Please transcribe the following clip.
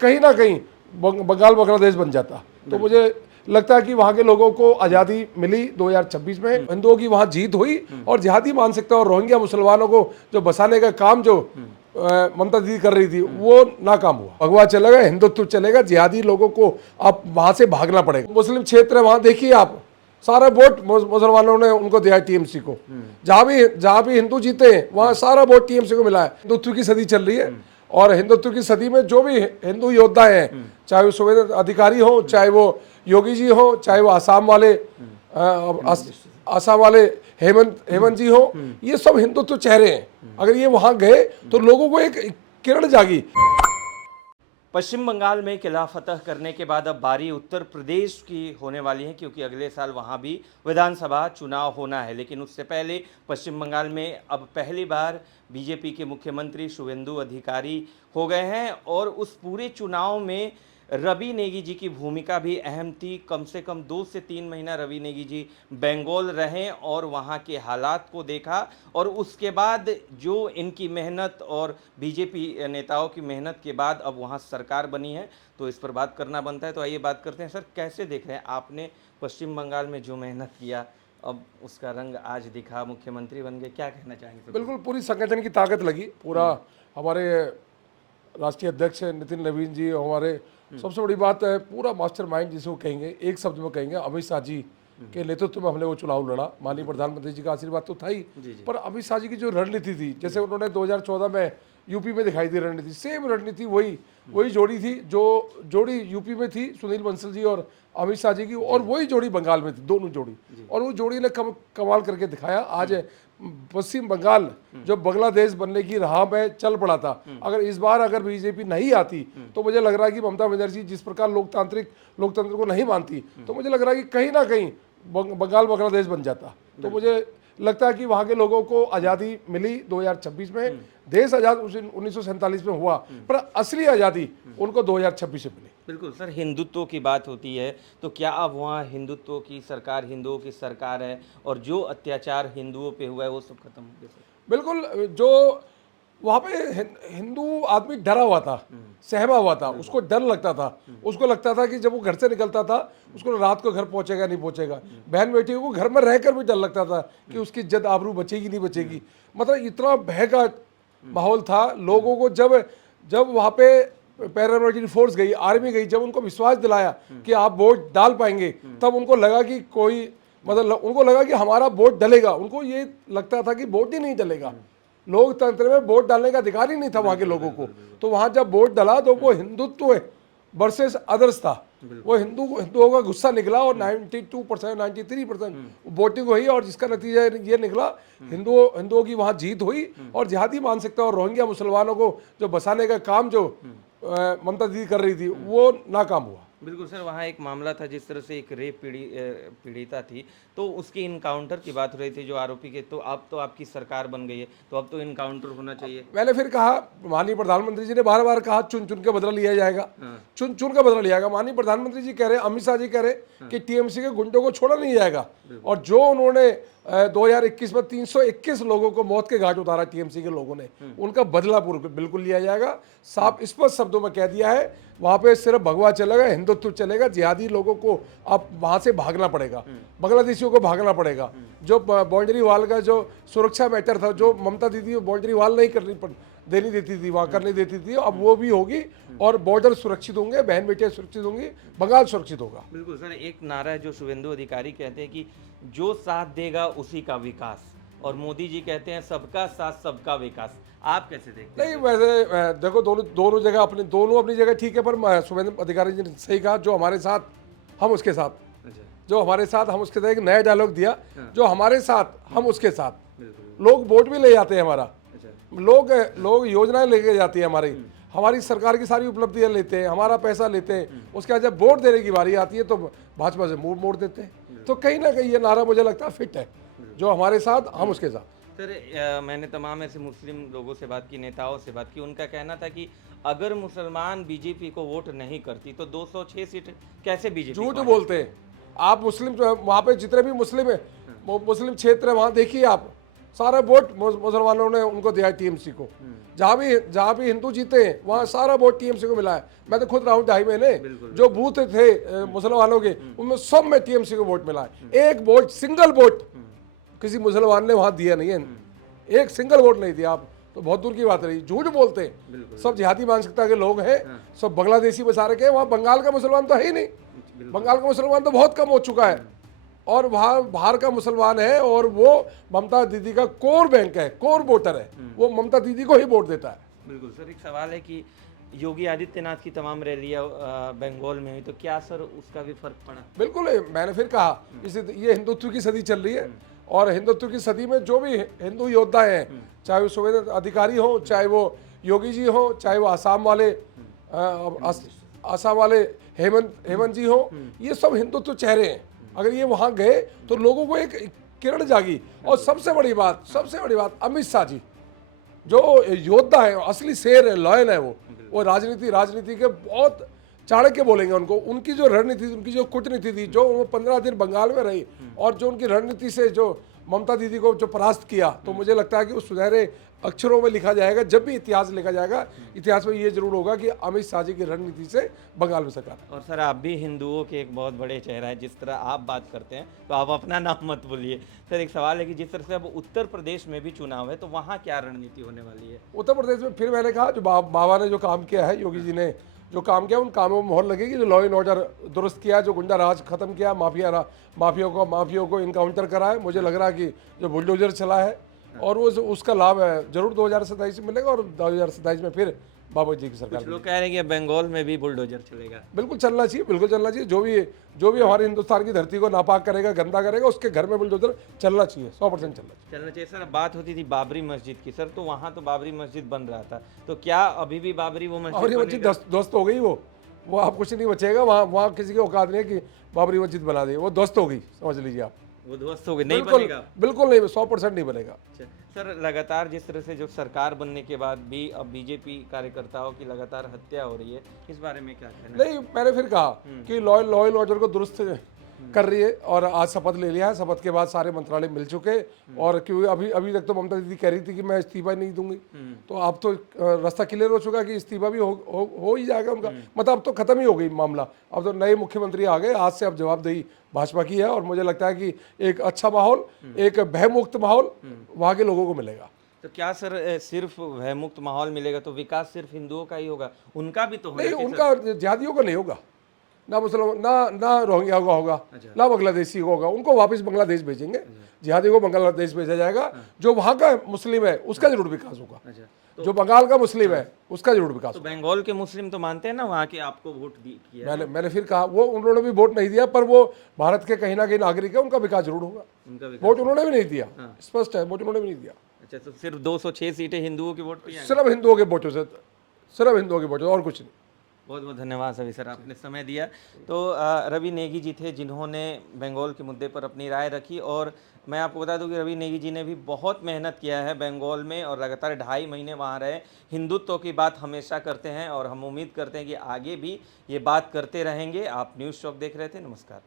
कहीं ना कहीं बंगाल बांग्लादेश बन जाता। तो मुझे लगता है कि वहाँ के लोगों को आज़ादी मिली 2026 में, हिंदुओं की वहाँ जीत हुई और जिहादी मानसिकता और रोहिंग्या मुसलमानों को जो बसाने का काम जो ममता दीदी कर रही थी वो नाकाम हुआ। भगवा चलेगा, हिंदुत्व चलेगा, जिहादी लोगों को अब वहाँ से भागना पड़ेगा। मुस्लिम क्षेत्र है वहाँ देखिए आप, सारा वोट मुसलमानों ने उनको दिया है टीएमसी को। जहाँ भी हिंदू जीते हैं वहाँ सारा वोट टीएमसी को मिला है। हिंदुत्व की सदी चल रही है और हिंदुत्व की सदी में जो भी हिंदू योद्धा हैं, चाहे वो सुवेंद्र अधिकारी हो, चाहे वो योगी जी हो, चाहे वो आसाम वाले हेमंत जी हो, ये सब हिंदुत्व चेहरे हैं। अगर ये वहां गए तो लोगों को एक किरण जागी। पश्चिम बंगाल में किला फतह करने के बाद अब बारी उत्तर प्रदेश की होने वाली है, क्योंकि अगले साल वहां भी विधानसभा चुनाव होना है। लेकिन उससे पहले पश्चिम बंगाल में अब पहली बार बीजेपी के मुख्यमंत्री शुवेंदु अधिकारी हो गए हैं और उस पूरे चुनाव में रवि नेगी जी की भूमिका भी अहम थी। कम से कम 2 से 3 महीना रवि नेगी जी बंगाल रहे और वहाँ के हालात को देखा और उसके बाद जो इनकी मेहनत और बीजेपी नेताओं की मेहनत के बाद अब वहाँ सरकार बनी है, तो इस पर बात करना बनता है। तो आइए बात करते हैं। सर, कैसे देख रहे हैं आपने पश्चिम बंगाल में जो मेहनत किया, अब उसका रंग आज दिखा, मुख्यमंत्री बन गए, क्या कहना चाहेंगे? बिल्कुल पूरी संगठन की ताकत लगी। पूरा हमारे राष्ट्रीय अध्यक्ष नितिन नवीन जी, हमारे सबसे बड़ी बात है पूरा मास्टरमाइंड जिसको कहेंगे, एक शब्द में कहेंगे, अमित शाह जी के नेतृत्व में हमने वो चुनाव लड़ा। माननीय प्रधानमंत्री जी का आशीर्वाद तो था ही, पर अमित शाह जी की जो रणनीति थी, जैसे उन्होंने 2014 में यूपी में दिखाई दी रणनीति, सेम रणनीति वही जोड़ी थी जो जोड़ी यूपी में थी सुनील बंसल जी और अमित शाह जी की, और वही जोड़ी बंगाल में थी, दोनों जोड़ी, और वो जोड़ी ने कमाल करके दिखाया। आज पश्चिम बंगाल जो बांग्लादेश बनने की राह में चल पड़ा था, अगर इस बार अगर बीजेपी नहीं आती तो मुझे लग रहा है कि ममता बनर्जी जिस प्रकार लोकतंत्र को नहीं मानती, तो मुझे लग रहा है कि कहीं ना कहीं बंगाल बांग्लादेश बन जाता। तो मुझे लगता है कि वहाँ के लोगों को आज़ादी मिली 2026 में, देश आज़ाद 1947 में हुआ, पर असली आज़ादी उनको 2026 में मिली। बिल्कुल सर, हिंदुत्व की बात होती है तो क्या अब वहाँ हिंदुत्व की सरकार, हिंदुओं की सरकार है और जो अत्याचार हिंदुओं पे हुआ है वो सब खत्म हो गया सर? बिल्कुल, जो वहाँ पे हिंदू आदमी डरा हुआ था, सहमा हुआ था, उसको डर लगता था। उसको लगता था कि जब वो घर से निकलता था उसको रात को घर पहुंचेगा नहीं पहुंचेगा, बहन बेटियों को घर में रहकर भी डर लगता था कि उसकी इज्जत आबरू बचेगी नहीं बचेगी। मतलब इतना भय का माहौल था लोगों को। जब वहाँ पे पैरामिलिट्री फोर्स गई, आर्मी गई, जब उनको विश्वास दिलाया कि आप वोट डाल पाएंगे, तब उनको लगा कि उनको लगा कि हमारा वोट डलेगा। उनको ये लगता था कि वोट ही नहीं डलेगा, लोकतंत्र में वोट डालने का अधिकार ही नहीं था वहाँ के लोगों को। तो वहाँ जब वोट डला तो वो हिंदुत्व वर्सेस अदर्स था, वो हिंदुओं का गुस्सा निकला और 92% 93% वोटिंग हुई, और जिसका नतीजा ये निकला हिंदुओं की वहाँ जीत हुई और जिहादी मानसिकता और रोहिंग्या मुसलमानों को जो बसाने का काम जो ममता दीदी कर रही थी वो नाकाम हुआ। बिल्कुल सर, वहाँ एक मामला था जिस तरह से एक रेप पीड़िता थी, तो उसकी इनकाउंटर की बात हो रही थी जो आरोपी के, तो अब तो आपकी सरकार बन गई है तो अब तो इनकाउंटर होना चाहिए। मैंने फिर कहा, माननीय प्रधानमंत्री जी ने बार बार कहा चुन चुन के बदला लिया जाएगा, चुन चुन के बदला लिया जाएगा। माननीय प्रधानमंत्री जी कह रहे, अमित शाह जी कह रहे कि टीएमसी के गुंडों को छोड़ा नहीं जाएगा, और जो उन्होंने 2021 में 321 लोगों को मौत के घाट उतारा टीएमसी के लोगों ने, उनका बदला बिल्कुल लिया जाएगा। साफ स्पष्ट शब्दों में कह दिया है, वहां पे सिर्फ भगवा चलेगा, हिंदुत्व चलेगा, जिहादी लोगों को अब वहां से भागना पड़ेगा, बांग्लादेशियों को भागना पड़ेगा। जो बाउंड्री वाल का जो सुरक्षा मैटर था, जो ममता दीदी बाउंड्री वाल नहीं देनी देती थी, वहां करने देती थी, अब वो भी होगी और बॉर्डर सुरक्षित होंगे, बहन बेटियां सुरक्षित होंगी, बंगाल सुरक्षित होगा। बिल्कुल सर, एक नारा है जो शुवेंदु अधिकारी कहते हैं कि जो साथ देगा उसी का विकास, और मोदी जी कहते हैं सबका साथ सबका विकास। आप कैसे देखते हैं? नहीं, वैसे देखो दोनों जगह अपनी जगह ठीक है, पर शुभेंद्र अधिकारी जी ने सही कहा, जो हमारे साथ हम उसके साथ, जो हमारे साथ हम उसके साथ, एक नया डायलॉग दिया, जो हमारे साथ हम उसके साथ। लोग वोट भी ले जाते हैं हमारा, लोग योजनाएं लेके जाती है हमारी सरकार की सारी उपलब्धियां लेते हैं, हमारा पैसा लेते हैं, उसके बाद जब वोट देने की बारी आती है तो भाजपा से मुंह मोड़ देते हैं। तो कहीं ना कहीं ये नारा मुझे लगता है फिट है, जो हमारे साथ हम उसके साथ। सर, मैंने तमाम ऐसे मुस्लिम लोगों से बात की, नेताओं से बात की, उनका कहना था कि अगर मुसलमान बीजेपी को वोट नहीं करती तो 206 सीट कैसे बीजेपी? झूठ बोलते हैं आप। मुस्लिम वहाँ पे जितने भी मुस्लिम है, मुस्लिम क्षेत्र है वहाँ देखिए आप, सारा वोट मुसलमानों ने उनको दिया है टीएमसी को। जहाँ भी हिंदू जीते हैं वहाँ सारा वोट टीएमसी को मिला है। मैं तो खुद रहा हूँ 2.5 महीने, जो बूथ थे मुसलमानों के उनमें सब में टीएमसी को वोट मिला है। एक वोट, सिंगल वोट किसी मुसलमान ने वहाँ दिया नहीं है, एक सिंगल वोट नहीं दिया। आप तो बहुत दूर की बात रही, झूठ बोलते हैं, सब जिहादी मानसिकता के लोग हैं, सब बांग्लादेशी बसा रखे हैं। वहाँ बंगाल का मुसलमान तो है ही नहीं, बंगाल का मुसलमान तो बहुत कम हो चुका है, और वहाँ बाहर का मुसलमान है, और वो ममता दीदी का कोर बैंक है, कोर वोटर है, वो ममता दीदी को ही वोट देता है। बिल्कुल सर, एक सवाल है कि योगी आदित्यनाथ की तमाम रैलियां बंगाल में हुई, तो क्या सर उसका भी फर्क पड़ा? बिल्कुल है, मैंने फिर कहा ये हिंदुत्व की सदी चल रही है, और हिंदुत्व की सदी में जो भी हिंदू योद्धा हैं, चाहे वो सुवेद अधिकारी हो, चाहे वो योगी जी हो, चाहे वो आसाम वाले हेमंत जी हो, ये सब हिंदुत्व चेहरे हैं। अगर ये वहाँ गए तो लोगों को एक किरण जागी। और सबसे बड़ी बात अमित शाह जी, जो योद्धा है, असली शेर है, लॉयल है, वो राजनीति के बहुत चाणक्य बोलेंगे उनको। उनकी जो रणनीति, उनकी जो कूटनीति थी, जो वो 15 दिन बंगाल में रही, और जो उनकी रणनीति से जो ममता दीदी को जो परास्त किया, तो मुझे लगता है कि उस सुनहरे अक्षरों में लिखा जाएगा। जब भी इतिहास लिखा जाएगा, इतिहास में ये जरूर होगा कि अमित शाह जी की रणनीति से बंगाल में सरकार। और सर, आप भी हिंदुओं के एक बहुत बड़े चेहरा है, जिस तरह आप बात करते हैं, तो आप अपना नाम मत बोलिए सर। एक सवाल है कि जिस तरह से अब उत्तर प्रदेश में भी चुनाव है, तो वहाँ क्या रणनीति होने वाली है? उत्तर प्रदेश में फिर मैंने कहा, जो बाबा ने जो काम किया है, योगी जी ने जो काम किया, उन कामों में मोहर लगेगी। जो लॉ एंड ऑर्डर दुरुस्त किया, जो गुंडा राज खत्म किया, माफियों को इनकाउंटर करा है, मुझे लग रहा है कि जो बुलडोजर चला है, और वो उसका लाभ है जरूर 2027 में मिलेगा, और 2027 में फिर बाबा जी की सरकार। कुछ लोग कह रहे हैं कि बंगाल में भी बुलडोजर चलेगा। बिल्कुल चलना चाहिए, बिल्कुल चलना चाहिए। जो भी हमारे हिंदुस्तान की धरती को नापाक करेगा, गंदा करेगा, उसके घर में बुलडोजर चलना चाहिए, 100% चलना चाहिए। सर, बात होती थी बाबरी मस्जिद की सर, तो वहाँ तो बाबरी मस्जिद बन रहा था, तो क्या अभी भी बाबरी वो मस्जिद ध्वस्त हो गई? वो आप कुछ नहीं बचेगा वहाँ किसी की औकात नहीं है कि बाबरी मस्जिद बना दी, वो ध्वस्त हो गई, समझ लीजिए आप। वो ध्वस्त हो गई, नहीं बनेगा? बिल्कुल नहीं, 100% नहीं बनेगा। सर, लगातार जिस तरह से जो सरकार बनने के बाद भी अब बीजेपी कार्यकर्ताओं की लगातार हत्या हो रही है, इस बारे में क्या कहना? नहीं, मैंने फिर कहा कि लॉ एंड ऑर्डर को दुरुस्त कर रही है, और आज शपथ ले लिया है। शपथ के बाद सारे मंत्रालय मिल चुके, और क्योंकि अभी तक तो ममता दीदी कह रही थी कि मैं इस्तीफा नहीं दूंगी, तो अब तो रास्ता क्लियर हो चुका कि इस्तीफा भी हो ही जाएगा उनका। मतलब अब तो खत्म ही हो गई मामला। अब तो नए मुख्यमंत्री आ गए, आज से अब जवाबदेही भाजपा की है, और मुझे लगता है कि एक अच्छा माहौल, एक भयमुक्त माहौल वहाँ के लोगों को मिलेगा। तो क्या सर, सिर्फ भयमुक्त माहौल मिलेगा तो विकास सिर्फ हिंदुओं का ही होगा? उनका भी तो नहीं, उनका जिहादियों का नहीं होगा, ना मुसलमान, ना रोहिंग्या का होगा, ना बांग्लादेशी को होगा। उनको वापस बांग्लादेश भेजेंगे, जिहादी को बांग्लादेश भेजा जाएगा। जो वहाँ का मुस्लिम है उसका जरूर विकास होगा, जो बंगाल का मुस्लिम है उसका जरूर विकास होगा। तो बंगाल के मुस्लिम तो मानते हैं ना वहाँ के आपको वोट किया? मैंने फिर कहा, वो उन्होंने भी वोट नहीं दिया, पर वो भारत के कहीं ना कहीं नागरिक है, उनका विकास जरूर होगा। वोट उन्होंने भी नहीं दिया, स्पष्ट है, वोट उन्होंने भी नहीं दिया। अच्छा, तो सिर्फ 206 सीटें हिंदुओं के वोट पे? सिर्फ हिंदुओं के वोटों से, सिर्फ हिंदुओं के वोटों से, और कुछ नहीं। बहुत बहुत धन्यवाद सभी सर, आपने समय दिया। तो रवि नेगी जी थे जिन्होंने बंगाल के मुद्दे पर अपनी राय रखी, और मैं आपको बता दूं कि रवि नेगी जी ने भी बहुत मेहनत किया है बंगाल में, और लगातार 2.5 महीने वहाँ रहे। हिंदुत्व की बात हमेशा करते हैं, और हम उम्मीद करते हैं कि आगे भी ये बात करते रहेंगे। आप न्यूज़ चौक देख रहे थे, नमस्कार।